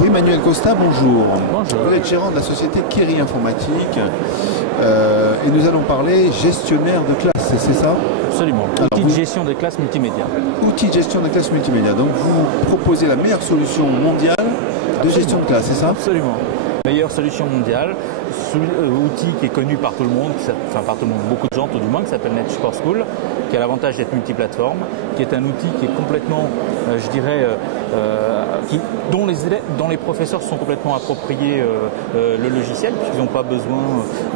Oui, Manuel Costa, bonjour. Bonjour. Vous êtes gérant de la société Keri Informatique et nous allons parler gestionnaire de classe, c'est ça? Absolument. Outil de gestion de classe multimédia. Outil de gestion de classe multimédia. Donc vous proposez la meilleure solution mondiale de gestion de classe, c'est ça? Absolument. Meilleure solution mondiale, outil qui est connu par tout le monde, enfin par tout le monde, beaucoup de gens tout du moins, qui s'appelle NetSupport School, qui a l'avantage d'être multiplateforme, qui est un outil qui est complètement, je dirais, dont les professeurs sont complètement appropriés le logiciel, puisqu'ils n'ont pas besoin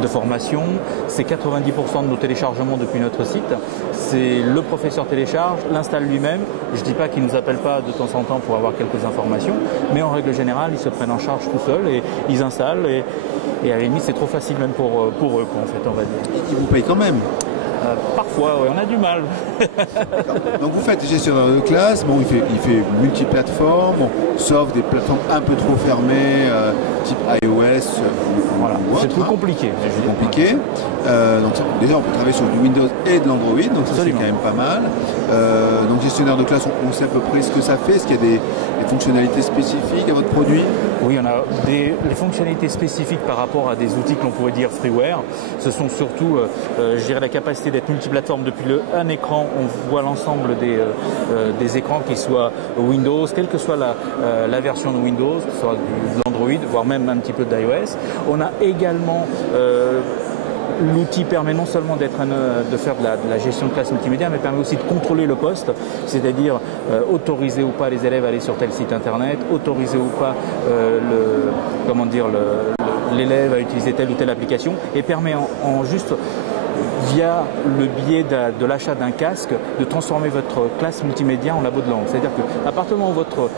de formation. C'est 90% de nos téléchargements depuis notre site. C'est le professeur télécharge, l'installe lui-même. Je ne dis pas qu'ils ne nous appellent pas de temps en temps pour avoir quelques informations, mais en règle générale, ils se prennent en charge tout seuls et ils installent. Et à la limite, c'est trop facile même pour eux, en fait, on va dire. Ils vous payent quand même? Parfois, oui, on a du mal. Donc vous faites gestionnaire de classe, bon, il fait multiplateforme, bon, sauf des plateformes un peu trop fermées, type iOS. Voilà, c'est plus compliqué. C'est compliqué. Donc déjà, on peut travailler sur du Windows et de l'Android, donc ça c'est quand même pas mal. Donc gestionnaire de classe, on sait à peu près ce que ça fait. Est-ce qu'il y a des fonctionnalités spécifiques à votre produit? Oui, on a les fonctionnalités spécifiques par rapport à des outils que l'on pourrait dire freeware. Ce sont surtout, je dirais, la capacité d'être multiplateforme depuis un écran. On voit l'ensemble des écrans qui soient Windows, quelle que soit la version de Windows, que ce soit de l'Android, voire même un petit peu d'iOS. On a également l'outil permet non seulement de faire de la gestion de classe multimédia, mais permet aussi de contrôler le poste, c'est-à-dire autoriser ou pas les élèves à aller sur tel site internet, autoriser ou pas l'élève à utiliser telle ou telle application, et permet juste via le biais de l'achat d'un casque, de transformer votre classe multimédia en labo de langue. C'est-à-dire qu'à partir du moment où votre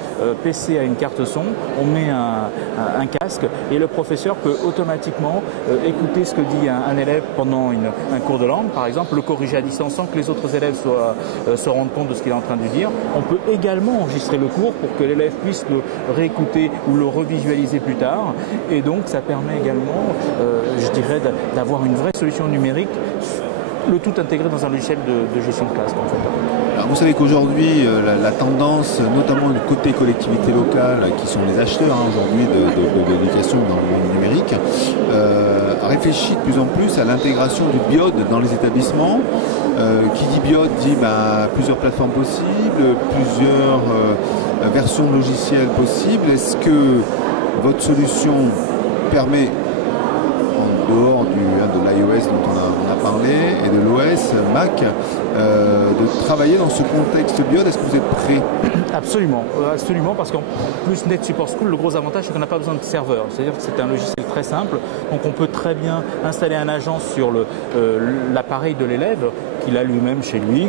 PC a une carte son, on met un casque et le professeur peut automatiquement écouter ce que dit un élève pendant un cours de langue, par exemple, le corriger à distance sans que les autres élèves se rendent compte de ce qu'il est en train de dire. On peut également enregistrer le cours pour que l'élève puisse le réécouter ou le revisualiser plus tard. Et donc, ça permet également, je dirais, d'avoir une vraie solution numérique, le tout intégré dans un logiciel de gestion de classe. En fait. Alors vous savez qu'aujourd'hui, la tendance, notamment du côté collectivité locale, qui sont les acheteurs aujourd'hui de l'éducation dans le monde numérique, réfléchit de plus en plus à l'intégration du BIOD dans les établissements. Qui dit BIOD dit plusieurs plateformes possibles, plusieurs versions de logiciels possibles. Est-ce que votre solution permet, en dehors de l'iOS dont on a parlé et de l'OS, Mac, de travailler dans ce contexte BIOD? Est-ce que vous êtes prêt? Absolument, absolument, parce qu'en plus NetSupport School, le gros avantage c'est qu'on n'a pas besoin de serveur, c'est-à-dire que c'est un logiciel très simple, donc on peut très bien installer un agent sur l'appareil de l'élève qu'il a lui-même chez lui,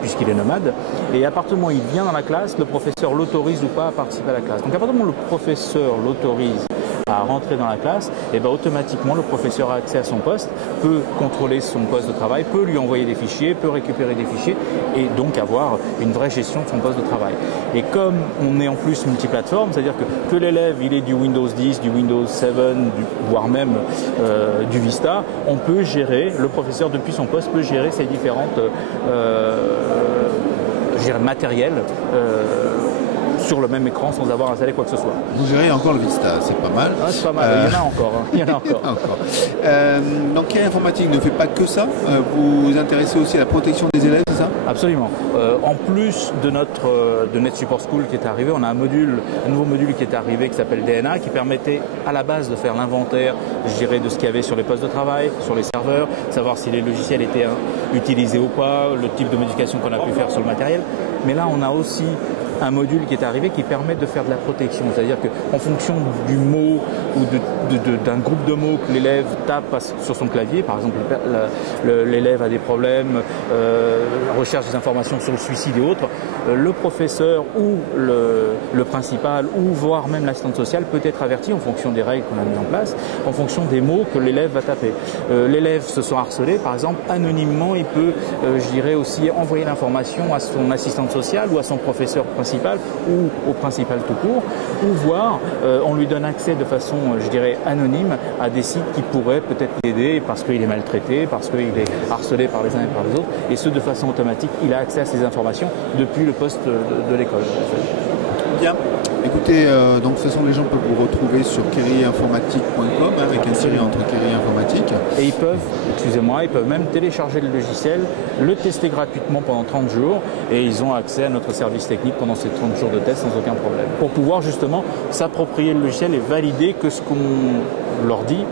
puisqu'il est nomade, et à partir du moment où il vient dans la classe, le professeur l'autorise ou pas à participer à la classe. Donc à partir du moment où le professeur l'autorise à rentrer dans la classe, et automatiquement le professeur a accès à son poste, peut contrôler son poste de travail, peut lui envoyer des fichiers, peut récupérer des fichiers et donc avoir une vraie gestion de son poste de travail. Et comme on est en plus multiplateforme, c'est-à-dire que l'élève il est du Windows 10, du Windows 7, voire même du Vista, on peut gérer, le professeur depuis son poste peut gérer ces différentes matériels sur le même écran sans avoir installé quoi que ce soit. Vous gérez encore le Vista, c'est pas mal. Ah, c'est pas mal, il y en a encore. Il y en a encore. Donc Keri Informatique ne fait pas que ça, vous vous intéressez aussi à la protection des élèves, c'est ça? Absolument. En plus de NetSupport School qui est arrivé, on a un nouveau module qui est arrivé qui s'appelle DNA, qui permettait à la base de faire l'inventaire, je dirais, de ce qu'il y avait sur les postes de travail, sur les serveurs, savoir si les logiciels étaient utilisés ou pas, le type de modification qu'on a pu faire sur le matériel. Mais là, on a aussi un module qui est arrivé qui permet de faire de la protection, c'est-à-dire qu'en fonction du mot ou d'un groupe de mots que l'élève tape sur son clavier, par exemple l'élève a des problèmes, recherche des informations sur le suicide et autres, le professeur ou le principal ou voire même l'assistante sociale peut être averti en fonction des règles qu'on a mises en place, en fonction des mots que l'élève va taper. L'élève se sent harcelé, par exemple, anonymement, il peut, je dirais aussi, envoyer l'information à son assistante sociale ou à son professeur principal ou au principal tout court, ou voir, on lui donne accès de façon, je dirais, anonyme à des sites qui pourraient peut-être l'aider parce qu'il est maltraité, parce qu'il est harcelé par les uns et par les autres, et ce de façon automatique, il a accès à ces informations depuis le poste de l'école. Bien. Écoutez, donc de toute façon les gens peuvent vous retrouver sur kerryinformatique.com avec un tiret entre Kerry Informatique. Et ils peuvent même télécharger le logiciel, le tester gratuitement pendant 30 jours et ils ont accès à notre service technique pendant ces 30 jours de test sans aucun problème. Pour pouvoir justement s'approprier le logiciel et valider que ce qu'on leur dit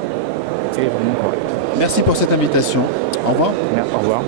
est vraiment correct. Merci pour cette invitation. Au revoir. Au revoir.